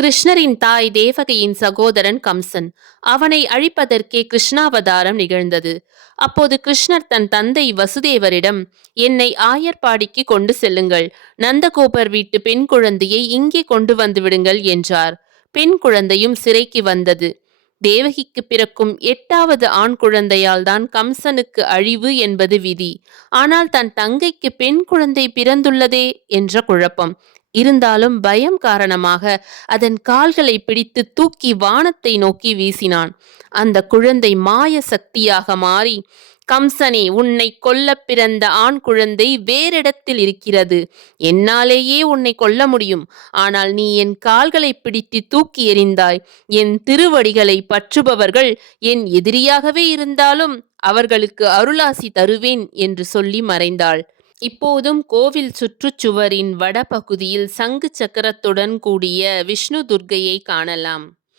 கிருஷ்ணரின் தாய் தேவகியின் சகோதரன் கம்சன். அவனை அழிப்பதற்கே கிருஷ்ணாவதாரம் நிகழ்ந்தது. அப்போது கிருஷ்ணர் தன் தந்தை வசுதேவரிடம், என்னை ஆயர்பாடிக்கு கொண்டு செல்லுங்கள், நந்தகோபர் வீட்டு பெண் குழந்தையை இங்கே கொண்டு வந்து விடுங்கள் என்றார். பெண் குழந்தையும் சிறைக்கு வந்தது. தேவகிக்கு பிறக்கும் 8வது ஆண் குழந்தையால் தான் கம்சனுக்கு அழிவு என்பது விதி. ஆனால் தன் தங்கைக்கு பெண் குழந்தை பிறந்துள்ளதே என்ற குழப்பம். இருந்தாலும் பயம் காரணமாக அதன் கால்களை பிடித்து தூக்கி வானத்தை நோக்கி வீசினான். அந்த குழந்தை மாய சக்தியாக மாறி, கம்சனே, உன்னை கொல்ல பிறந்த ஆண் குழந்தை வேறிடத்தில் இருக்கிறது. என்னாலேயே உன்னை கொல்ல முடியும். ஆனால் நீ என் கால்களை பிடித்து தூக்கி எறிந்தாய். என் திருவடிகளை பற்றுபவர்கள் என் எதிரியாகவே இருந்தாலும் அவர்களுக்கு அருளாசி தருவேன் என்று சொல்லி மறைந்தாள். இப்போதும் கோவில் சுற்றுச்சுவரின் வடபகுதியில் சங்கு சக்கரத்துடன் கூடிய விஷ்ணு துர்க்கையை காணலாம்.